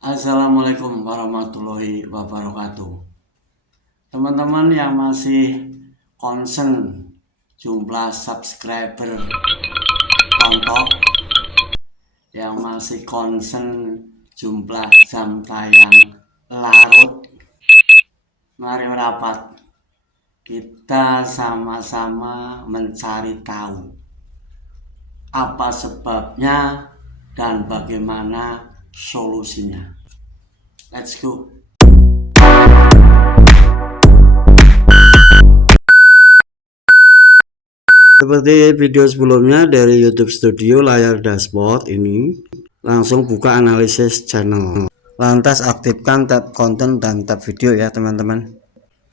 Assalamualaikum warahmatullahi wabarakatuh. Teman-teman yang masih concern jumlah subscriber kontok, yang masih concern jumlah jam tayang larut, mari merapat. Kita sama-sama mencari tahu apa sebabnya dan bagaimana solusinya. Let's go. Seperti video sebelumnya dari YouTube Studio layar dashboard ini, langsung buka analisis channel. Lantas aktifkan tab konten dan tab video ya teman-teman.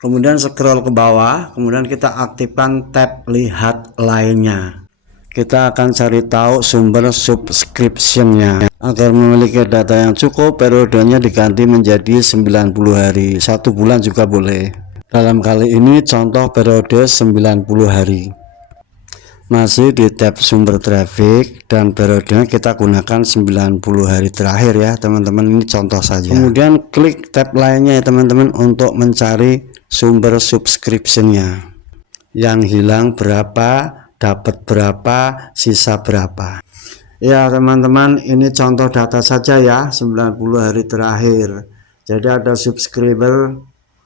Kemudian scroll ke bawah, kemudian kita aktifkan tab lihat lainnya. Kita akan cari tahu sumber subscription-nya. Agar memiliki data yang cukup, periodenya diganti menjadi 90 hari. 1 bulan juga boleh. Dalam kali ini contoh periode 90 hari. Masih di tab sumber traffic dan periodenya kita gunakan 90 hari terakhir ya teman-teman, ini contoh saja. Kemudian klik tab lainnya ya teman-teman untuk mencari sumber subscription-nya. Yang hilang berapa, dapat berapa, sisa berapa. Ya teman-teman, ini contoh data saja ya, 90 hari terakhir. Jadi ada subscriber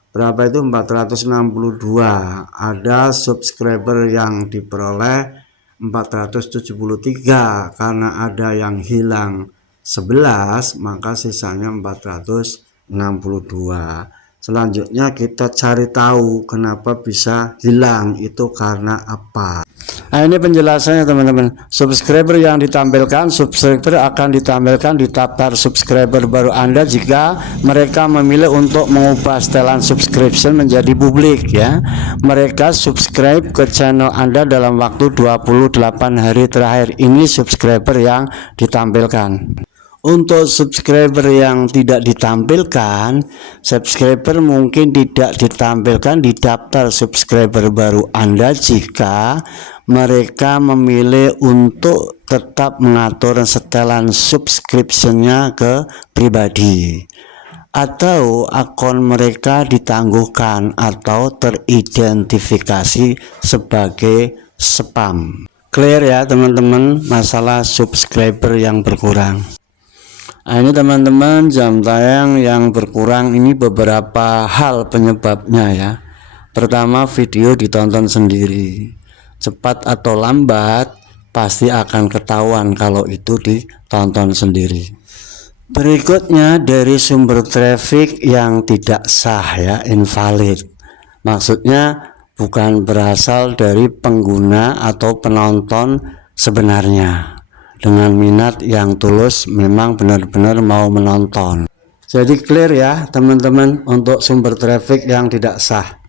berapa itu, 462. Ada subscriber yang diperoleh 473, karena ada yang hilang 11 maka sisanya 462. Selanjutnya kita cari tahu kenapa bisa hilang, itu karena apa. Nah ini penjelasannya teman-teman. Subscriber yang ditampilkan, subscriber akan ditampilkan di daftar subscriber baru Anda jika mereka memilih untuk mengubah setelan subscription menjadi publik ya. Mereka subscribe ke channel Anda dalam waktu 28 hari terakhir. Ini subscriber yang ditampilkan. Untuk subscriber yang tidak ditampilkan, subscriber mungkin tidak ditampilkan di daftar subscriber baru Anda jika mereka memilih untuk tetap mengatur setelan subscription-nya ke pribadi, atau akun mereka ditangguhkan atau teridentifikasi sebagai spam. Clear ya teman-teman masalah subscriber yang berkurang. Nah ini teman-teman, jam tayang yang berkurang ini beberapa hal penyebabnya ya. Pertama, video ditonton sendiri. Cepat atau lambat pasti akan ketahuan kalau itu ditonton sendiri. Berikutnya dari sumber traffic yang tidak sah ya, invalid. Maksudnya bukan berasal dari pengguna atau penonton sebenarnya, dengan minat yang tulus memang benar-benar mau menonton. Jadi clear ya teman-teman untuk sumber traffic yang tidak sah.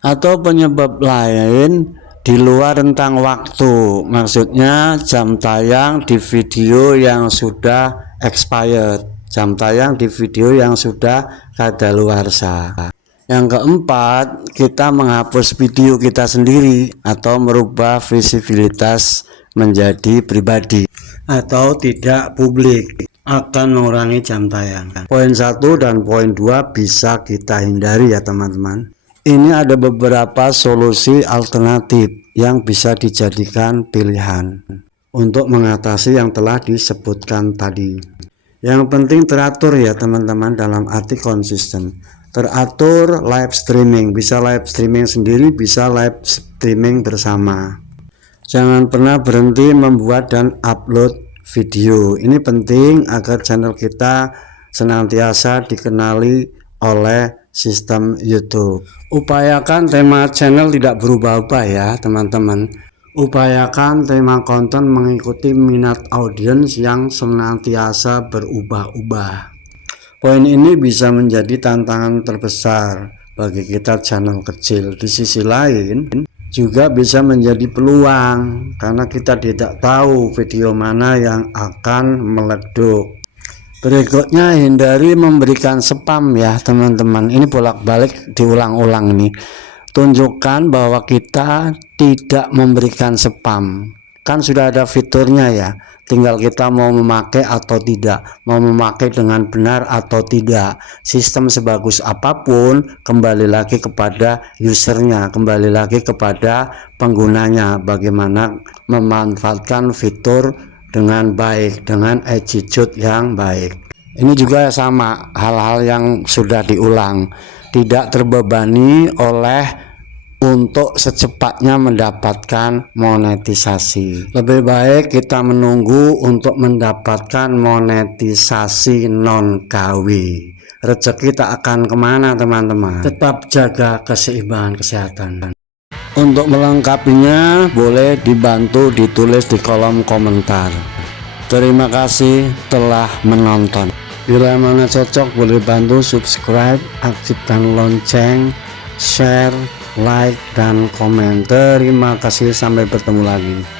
Atau penyebab lain di luar rentang waktu, maksudnya jam tayang di video yang sudah expired, jam tayang di video yang sudah kadaluarsa. Yang keempat, kita menghapus video kita sendiri atau merubah visibilitas menjadi pribadi atau tidak publik, akan mengurangi jam tayang. Poin 1 dan poin 2 bisa kita hindari ya teman-teman. Ini ada beberapa solusi alternatif yang bisa dijadikan pilihan untuk mengatasi yang telah disebutkan tadi. Yang penting teratur ya teman-teman, dalam arti konsisten. Teratur live streaming, bisa live streaming sendiri, bisa live streaming bersama. Jangan pernah berhenti membuat dan upload video. Ini penting agar channel kita senantiasa dikenali oleh sistem YouTube. Upayakan tema channel tidak berubah-ubah ya teman-teman. Upayakan tema konten mengikuti minat audiens yang senantiasa berubah-ubah. Poin ini bisa menjadi tantangan terbesar bagi kita channel kecil. Di sisi lain juga bisa menjadi peluang karena kita tidak tahu video mana yang akan meleduk. Berikutnya, hindari memberikan spam ya teman-teman. Ini bolak-balik diulang-ulang nih. Tunjukkan bahwa kita tidak memberikan spam. Kan sudah ada fiturnya ya. tinggal kita mau memakai atau tidak, mau memakai dengan benar atau tidak. Sistem sebagus apapun kembali lagi kepada usernya, kembali lagi kepada penggunanya, bagaimana memanfaatkan fitur dengan baik, dengan attitude yang baik. Ini juga sama, hal-hal yang sudah diulang, tidak terbebani oleh untuk secepatnya mendapatkan monetisasi. Lebih baik kita menunggu untuk mendapatkan monetisasi non KW. Rezeki tak akan kemana teman-teman. Tetap jaga keseimbangan kesehatan. Untuk melengkapinya boleh dibantu ditulis di kolom komentar. Terima kasih telah menonton. Bila mana cocok boleh bantu subscribe, aktifkan lonceng, share, like, dan komen. Terima kasih, sampai bertemu lagi.